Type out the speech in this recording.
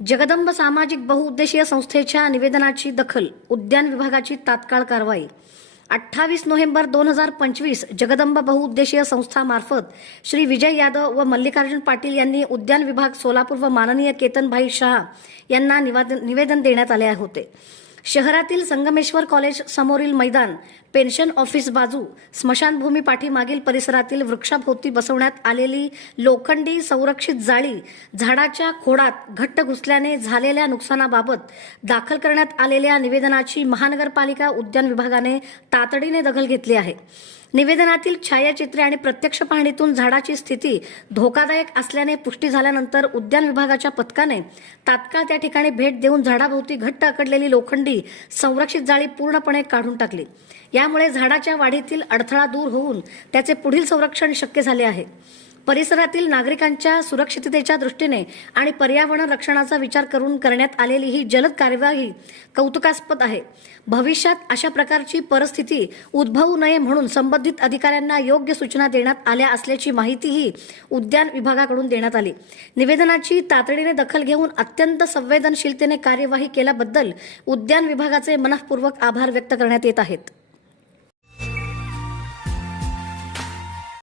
जगदंब सामाजिक बहुउद्देशीय संस्थेच्या निवेदनाची दखल उद्यान विभागाची तात्काळ कारवाई. अठ्ठावीस नोव्हेंबर दोन हजार पंचवीस जगदंब बहुउद्देशीय संस्थामार्फत श्री विजय यादव व मल्लिकार्जुन पाटील यांनी उद्यान विभाग सोलापूर व माननीय केतनभाई शहा यांना निवेदन देण्यात आले होते. शहरातील संगमेश्वर कॉलेज समोरील मैदान पेन्शन ऑफिस बाजू स्मशानभूमी पाठीमागील परिसरातील वृक्षाभोवती बसवण्यात आलेली लोखंडी संरक्षित जाळी झाडाच्या खोडात घट्ट घुसल्याने झालेल्या नुकसानाबाबत दाखल करण्यात आलेल्या निवेदनाची महानगरपालिका उद्यान विभागाने तातडीने दखल घेतली आहे. निवेदनातील छायाचित्रे आणि प्रत्यक्ष पाहणीतून झाडाची स्थिती धोकादायक असल्याने पुष्टी झाल्यानंतर उद्यान विभागाच्या पथकाने तात्काळ त्या ठिकाणी भेट देऊन झाडाभोवती घट्ट अकडलेली लोखंडी संरक्षित जाळी पूर्णपणे काढून टाकली. यामुळे झाडाच्या वाढीतील अडथळा दूर होऊन त्याचे पुढील संरक्षण शक्य झाले आहे. परिसरातील नागरिकांच्या सुरक्षिततेच्या दृष्टीने आणि पर्यावरण रक्षणाचा विचार करून करण्यात आलेली ही जलद कार्यवाही कौतुकास्पद आहे. भविष्यात अशा प्रकारची परिस्थिती उद्भवू नये म्हणून संबंधित अधिकाऱ्यांना योग्य सूचना देण्यात आल्या असल्याची माहितीही उद्यान विभागाकडून देण्यात आली. निवेदनाची तातडीने दखल घेऊन अत्यंत संवेदनशीलतेने कार्यवाही केल्याबद्दल उद्यान विभागाचे मनःपूर्वक आभार व्यक्त करण्यात येत आहेत.